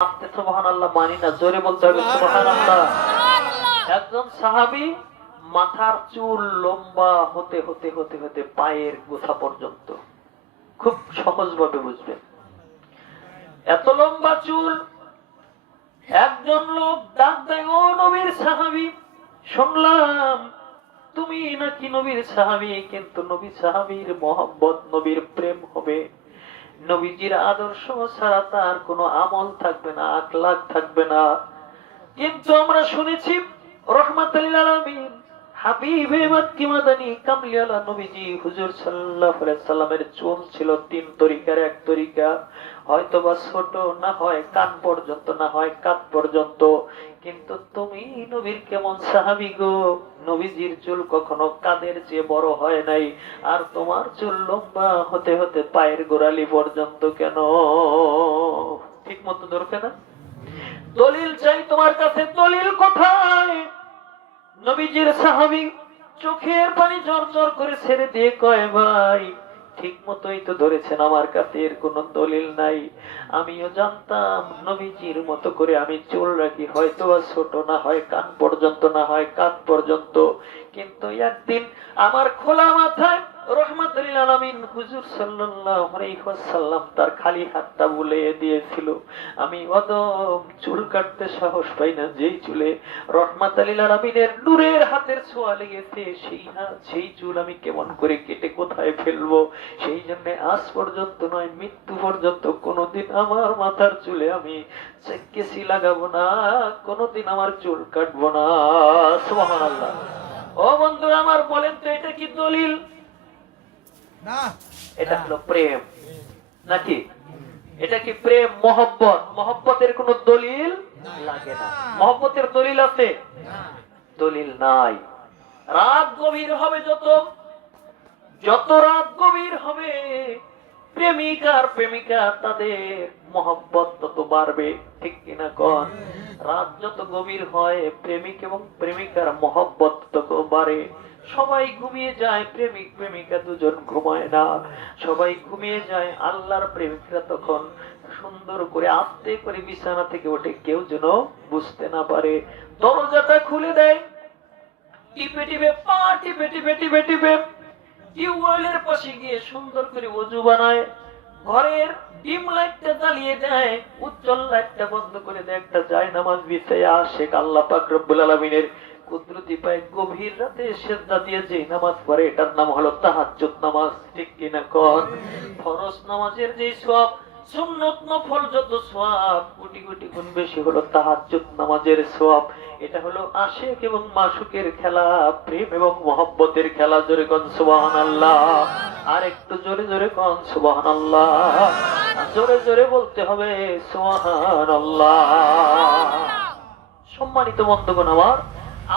সুবহানাল্লাহ মানি না, জোরে বলতে হবে সুবহানাল্লাহ। একজন সাহাবী মাথার চুল লম্বা হতে হতে হতে হতে পায়ের গোছা পর্যন্ত, খুব সহজ ভাবে বুঝবেন। এত লম্বা চুল। একজন লোক ডাক দেয়, ও নবীর সাহাবী, শুনলাম তুমি নাকি নবীর সাহাবী, কিন্তু নবী সাহাবীর মহব্বত, নবীর প্রেম হবে, নবীজির আদর্শ ছাড়া তার কোনো আমল থাকবে না, আখলাক থাকবে না। কিন্তু আমরা শুনেছি রাহমাতুল লিল আলামিন হাবিবে মক্কি মাদানী কামলিওয়ালা নবীজি হুজুর সাল্লাল্লাহু আলাইহি সাল্লামের চুল ছিল তিন তরিকার এক তরিকা, হয়তোবা ছোট, না হয় কান পর্যন্ত, না হয় কাঁধ পর্যন্ত। কিন্তু তুমি নবীর কেমন সাহাবী গো, নবীজির চুল কখনো কাঁধের চেয়ে বড় হয় নাই, আর তোমার চুল লম্বা হতে হতে পায়ের গোড়ালি পর্যন্ত কেন? ঠিক মতো ধরবে না? দলিল চাই তোমার কাছে, দলিল কোথায়? নবীজির সাহাবী চোখের পানি ঝরঝর করে ছেড়ে দিয়ে কয়, ভাই ঠিক মতোই তো ধরেছেন, আমার কাছে এর কোনো দলিল নাই। আমিও জানতাম নবীজির মতো করে আমি চুল রাখি, হয়তো ছোট, না হয় কান পর্যন্ত, না হয় কাঁধ পর্যন্ত। কিন্তু একদিন আমার খোলা মাথায় রাহমাতুল লিল আলামিন হুজুর সাল্লাল্লাহু আলাইহি ওয়াসাল্লাম তার খালি হাতটা বুলিয়ে দিয়েছিল। আমি অদম চুল কাটতে সাহস পাই না, যেই চুলে রাহমাতুল লিল আলামিনের নূরের হাতের ছোঁয়া লেগেছে, সেই চুল আমি কেমন করে কেটে কোথায় ফেলবো? সেই জন্য আজ পর্যন্ত নয়, মৃত্যু পর্যন্ত কোনোদিন আমার মাথার চুলে আমি কেসি লাগাবো না, কোনোদিন আমার চুল কাটবো না। সুবহানাল্লাহ। ও বন্ধুরা আমার, বলেন তো এটা কি দলিল? না, এটা হলো প্রেম নাকি? এটা কি প্রেম, মহব্বত? মহব্বতের কোন দলিল লাগে না। মহব্বতের দলিল আছে? দলিল নাই। রাত গভীর হবে, যত রাত গভীর হবে, প্রেমিক আর প্রেমিকা তাদের মহব্বত তত বাড়বে, ঠিক কিনা কোন? রাত যত গভীর হয়, প্রেমিক এবং প্রেমিকার মহব্বত তত বাড়ে। সবাই ঘুমিয়ে যায়, প্রেমিক প্রেমিকা দুজন ঘুমায় না, সবাই ঘুমিয়ে যায়। আল্লাহর প্রেমিকরা তখন সুন্দর করে আস্তে করে বিছানা থেকে ওঠে, কেউ যেন বুঝতে না পারে। দরজাটা খুলে দেয়, টিপে টিপে পা টিপে টিপে টিপে টিপে টিউবওয়েলের পাশে গিয়ে সুন্দর করে ওযু বানায়, ঘরের ডিম লাইটটা জ্বালিয়ে দেয়, উজ্জ্বল লাইটটা বন্ধ করে দেয়, একটা জায়নামাজ বিছায়া শেখ আল্লাহ পাক রব্বুল আলামিনের কুদরতি পায় গভীর রাতে সিজদা দিয়ে যে নামাজ পড়ে, এটার নাম হলো তাহাজ্জুদ নামাজ, ঠিক কিনা কোন? ফরজ নামাজের যে সওয়াব, সুন্নত নফল যত সওয়াব, কোটি কোটি গুণ বেশি হলো তাহাজ্জুদ নামাজের সওয়াব। এটা হলো আশিক এবং মাশুকের খেলা, প্রেম এবং মহব্বতের খেলা। জোরে কোন সুবহানাল্লাহ। আর একটু জোরে জোরে কোন সুবহানাল্লাহ। জোরে জোরে বলতে হবে সুবহানাল্লাহ। সম্মানিত বন্ধুগণ আমার,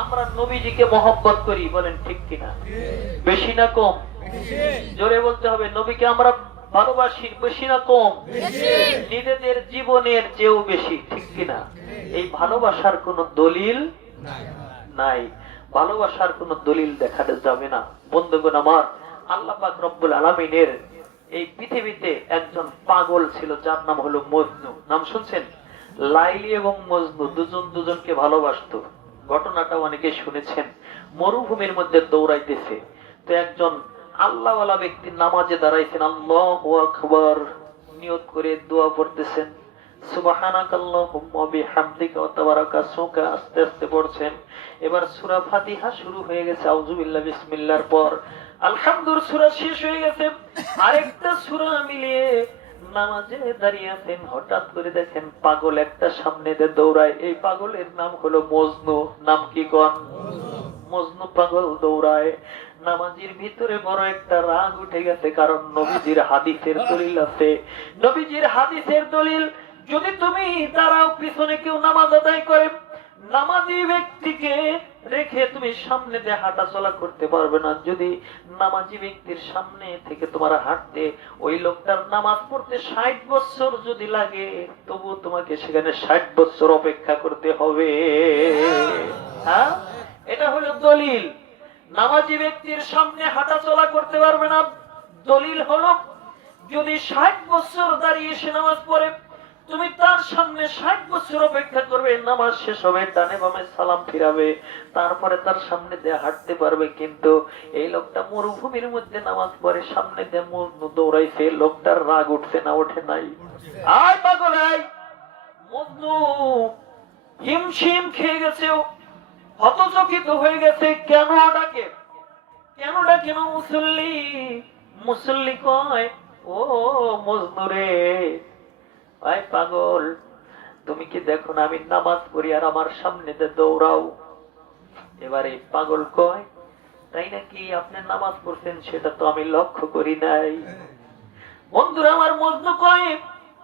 আমরা নবীজিকে মহব্বত করি, বলেন ঠিক কিনা? বেশি না কম? জোরে বলতে হবে, নবীকে আমরা ভালোবাসি বেশি না কম? নিজেদের জীবনের চেয়েও বেশি, ঠিক কিনা? এই ভালোবাসার কোন দলিল নাই, ভালোবাসার কোন দলিল দেখাতে যাবে না। বন্ধুগণ আমার, আল্লাহ পাক রব্বুল আলামিনের এই পৃথিবীতে একজন পাগল ছিল, যার নাম হলো মজনু। নাম শুনছেন? লাইলি এবং মজনু দুজন দুজনকে ভালোবাসতো। ঘটনাটা অনেকে শুনেছেন। মরুভূমির মধ্যে দৌড়াইতেছে, তো একজন আল্লাহওয়ালা ব্যক্তি নামাজে দাঁড়াইছেন, আল্লাহু আকবার নিয়ত করে দোয়া পড়তেছেন, সুবহানাকাল্লাহুম্মা বিহামদিকা ওয়া তাবারাকা ইসমুকা, আস্তে আস্তে পড়ছেন। এবার সূরা ফাতিহা শুরু হয়ে গেছে, আউযু বিল্লাহি বিসমিল্লাহর পর আলহামদুলিল্লাহ সূরা শেষ হয়ে গেছে, আরেকটা সূরা মিলিয়ে নামাজে দাঁড়িয়ে আছেন। হঠাৎ করে দেখেন পাগল একটা সামনে দিয়ে দৌড়ায়। এই পাগলের নাম হলো মজনু। নাম কি কোন? মজনু পাগল দৌড়ায়। নামাজের ভিতরে বড় একটা রাগ উঠে গেছে, কারণ নবীজির হাদিসের দলিল আছে। নবীজির হাদিসের দলিল, যদি তুমি দাঁড়াও, পিছনে কেউ নামাজ আদায় করে, নামাজি ব্যক্তিকে রেখে তুমি সামনে দিয়ে হাঁটা চলা করতে পারবে না। যদি নামাজি ব্যক্তির সামনে থেকে তোমার হাঁটতে, ওই লোকটার নামাজ পড়তে 60 বছর যদি লাগে, তবু তোমাকে সেখানে 60 বছর অপেক্ষা করতে হবে। হ্যাঁ, এটা হলো দলিল। নামাজি ব্যক্তির সামনে হাঁটা চলা করতে পারবে না। দলিল হলো, যদি 60 বছর দাঁড়িয়ে সে নামাজ পড়ে, তুমি তার সামনে 60 বছর অপেক্ষা করবে, নামাজ শেষ হবে, ডানে বামে সালাম ফিরাবে, তারপরে তার সামনে দিয়ে হাঁটতে পারবে। কিন্তু এই লোকটা মরুভূমির মধ্যে নামাজ পড়ে, সামনে দিয়ে মজনু দৌড়াইছে, লোকটার রাগ উঠছে না ওঠে নাই? আয় পাগল আয়, মজনু হিমশিম খেয়ে গেছে, হতচকিত হয়ে গেছে। কেন ডাকে, কেন ডাকে না মুসল্লি? মুসল্লি কয়, ও মজনু রে, আয় পাগল, তুমি কি দেখো না আমি নামাজ পড়ি আর আমার সামনে দিয়ে দৌড়াও? এবারে পাগল কয়, তাই নাকি? আপনি নামাজ পড়ছেন সেটা তো আমি লক্ষ্য করি নাই। বন্ধুরা আমার, মজনু কয়,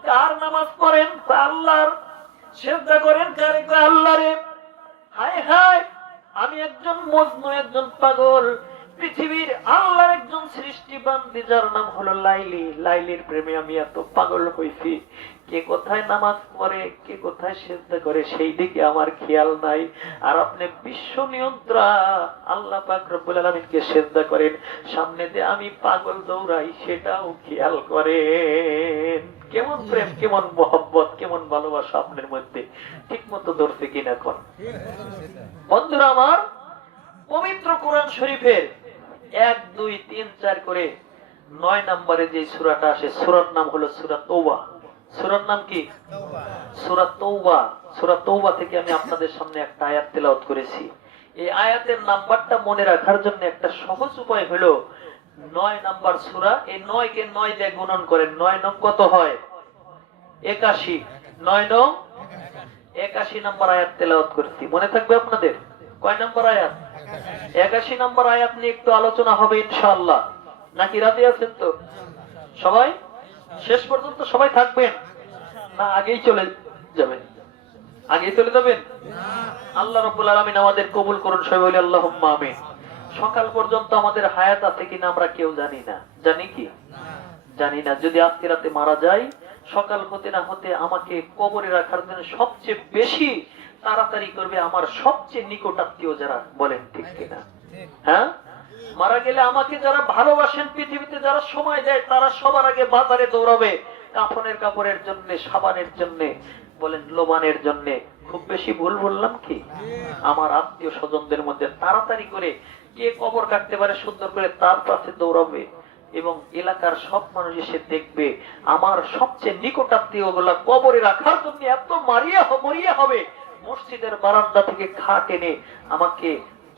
কার নামাজ পড়েন? আল্লাহর। সিজদা করেন কারে? আল্লাহরে। হায় হায়, আমি একজন মজনু, একজন পাগল, পৃথিবীর আল্লাহর একজন সৃষ্টি বান্দি যার নাম হলো লাইলি, লাইলির প্রেমে আমি এত পাগল হইছি। কে কোথায় নামাজ পড়ে, কে কোথায় সিজদা করে, সেই দিকে আমার খেয়াল নাই। আর আপনি বিশ্ব নিয়ন্ত্রা আল্লাহ পাক রব্বুল আলামিনকে সিজদা করেন, সামনে দিয়ে আমি পাগল দৌড়াই, সেটাও খেয়াল করেন। কেমন প্রেম, কেমন মহব্বত, কেমন ভালোবাসা আপনার মধ্যে, ঠিক মতো ধরছে কিনা কোন? বন্ধুরা আমার, পবিত্র কোরআন শরীফের 1, 2, 3, 4 করে 9 নম্বরে যে সূরাটা আসে, সূরার নাম হলো সূরা তওবা। সূরার নাম কি? সূরা তওবা। সূরা তওবা থেকে আমি আপনাদের সামনে একটা আয়াত তেলাওয়াত করেছি। এই আয়াতের নাম্বারটা মনে রাখার জন্য একটা সহজ উপায় হলো 9 নাম্বার সূরা, এই 9 কে 9 দিয়ে গুণন করেন। 9 নং কত হয়? 81। 9 নং 81 নাম্বার আয়াত তেলাওয়াত করছি, মনে থাকবে আপনাদের? কয় নাম্বার আয়াত? 81 নাম্বার আয়াত নিয়ে একটু আলোচনা হবে ইনশাআল্লাহ। নাকি রাজি আছেন তো সবাই? শেষ পর্যন্ত সবাই থাকবেন না আগেই চলে যাবেন? আগেই চলে যাবেন? আল্লাহ রাব্বুল আলামিন আমাদের কবুল করুন, সবাই বলি আল্লাহুম্মা আমিন। সকাল পর্যন্ত আমাদের হায়াত আছে কিনা আমরা কেউ জানি না। জানি কি? জানি না। যদি আজকে রাতে মারা যায়, সকাল হতে না হতে আমাকে কবরে রাখার জন্য সবচেয়ে বেশি তাড়াতাড়ি করবে আমার সবচেয়ে নিকটাত্মীয় যারা, বলেন ঠিক কিনা? হ্যাঁ, মারা গেলে আমাকে যারা ভালোবাসেন, পৃথিবীতে যারা সময় দেয়, তারা সবার আগে বাজারে দৌড়াবে কাফনের কাপড়ের জন্য, সাবানের জন্য, বলেন লোবানের জন্য। খুব বেশি ভুল বললাম কি? আমার আত্মীয় স্বজনদের মধ্যে তাড়াতাড়ি করে কে কবর কাটতে পারে সুন্দর করে তার কাছে দৌড়াবে, এবং এলাকার সব মানুষ এসে দেখবে আমার সবচেয়ে নিকটাত্মীয় গুলা কবরে রাখার জন্য এত মরিয়া হবে, মসজিদের বারান্দা থেকে খাট এনে আমাকে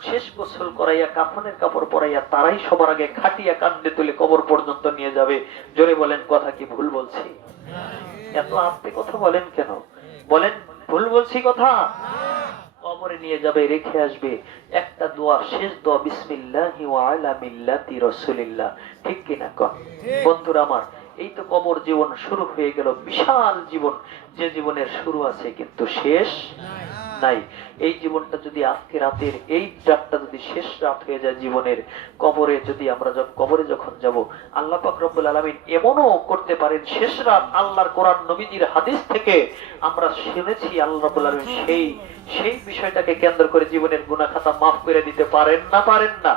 শেষ গোসল করাইয়া কাফনের কাপড় পরাইয়া তারাই সবার আগে খাটিয়া কান্দে তুলে কবর পর্যন্ত নিয়ে যাবে। জোরে বলেন, কথা কি ভুল বলছি? এত আস্তে কথা বলেন কেন? বলেন ভুল বলছি কথা? কবরে নিয়ে যাবে, রেখে আসবে একটা দোয়া, শেষ দোয়া, বিসমিল্লাহি ওয়া আলা মিল্লাতি রাসূলিল্লাহ। ঠিক কিনা কন? বন্ধুরা আমার, এই তো কবর জীবন শুরু হয়ে গেল, বিশাল জীবন, যে জীবনের শুরু আছে কিন্তু শেষ নাই। এই জীবনটা যদি আজকে রাতের এই রাতটা যদি শেষ রাত হয়ে যায় জীবনের, কবরে যদি আমরা কবরে যখন যাব, আল্লাহ পাক রব্বুল আলামিন এমনও করতে পারেন শেষ রাত, আল্লাহর কোরআন নবীজির হাদিস থেকে আমরা শুনেছি আল্লাহ রাব্বুল আলামিন সেই বিষয়টাকে কেন্দ্র করে জীবনের গুনাহ খাতা মাফ করে দিতে পারেন না? পারেন না?